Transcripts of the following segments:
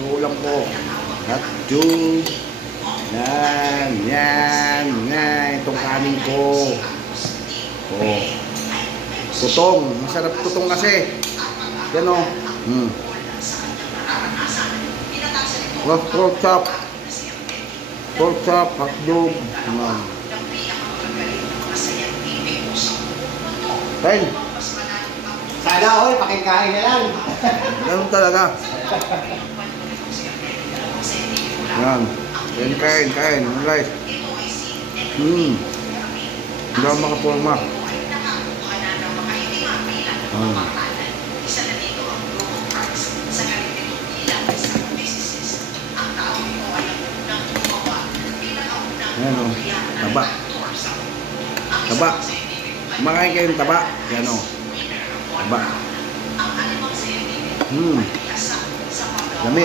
ulam ko. Hotdog. Yan. Itong kanin ko. Oh. Tutong. Masarap tutong kasi. Yan o. Pork chop. Hotdog. Kain. Sana all, pakikain na lang. Ganun talaga. Yan. Kain. Guys. Hindi ako makaporma. Yan o. Taba. Kumakain kayong taba. Yan o. Taba. Lami.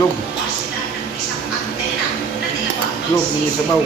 Log. Log, hindi sabaw.